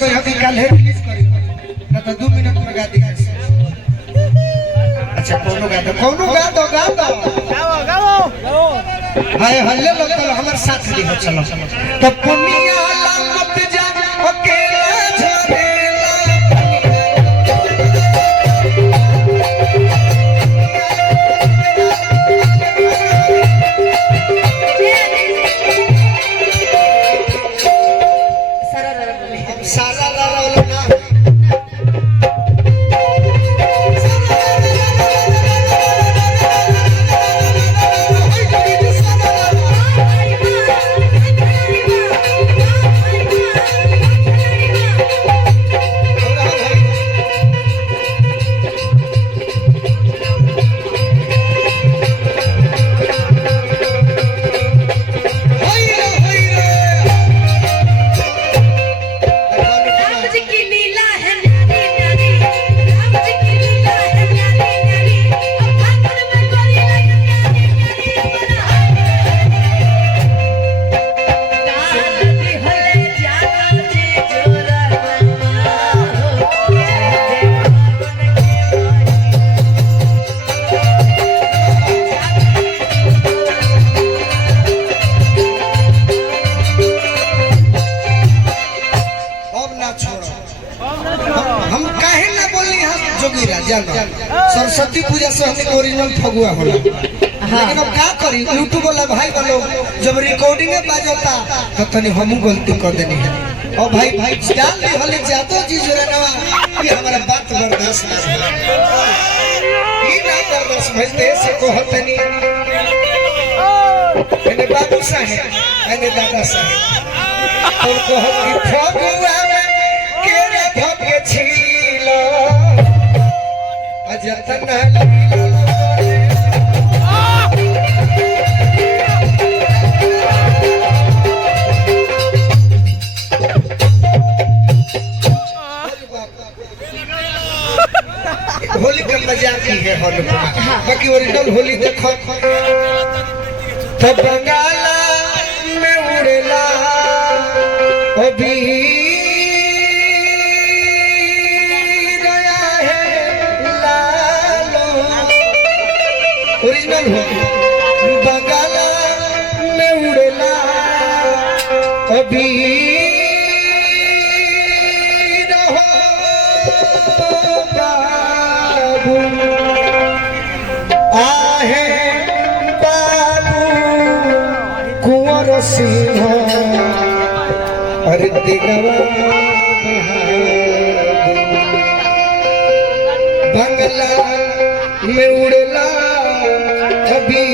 तो अभी कल है रिलीज करी ना तो 2 मिनट में गा दी। अच्छा कोनो गा दो गाओ हाय हल्ले लोग तो हमारे साथ दी हो चलो तो पुनिया लमत जा अकेला झरेला सारा लाला ना सरस्वती पूजा से हमने ओरिजिनल फगुआ होला। लेकिन अब क्या करी यूट्यूब वाला भाई बोलो जब रिकॉर्डिंग में बाजता तो तनी हमू गलती कर देनी है और भाई जान ले हले जातो जी जोरनवा कि हमारा बात बर्दाश्त ना होला ई ना बर्दाश्त भइते से कहतनी मैंने बाबू साहब मैंने दादा साहब और कहो कि फगुआ में केरे धके छीला अजतन होली का मजाक ही है होली बाकी ओरिजिनल होली देखो तो बंगाला में उड़ेला अभी ओरिजिनल हो बंगाला में उड़ेला अभी रहो बाबू आहे बाबू कुंवर सिंह अरे दिगवा बंगाला में उड़ेला अभी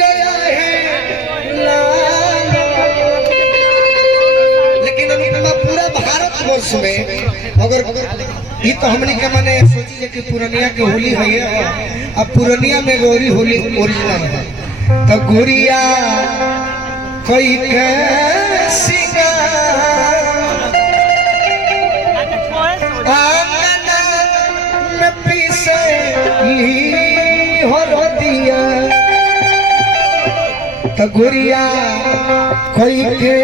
रहा है लेकिन पूरा भारत वर्ष में अगर ये तो हमने के माने सोची है कि पुरानिया के होली है अब पुरानिया में गौरी होली ओरिजिनल है तो गोरिया कोई के गुड़िया कोई के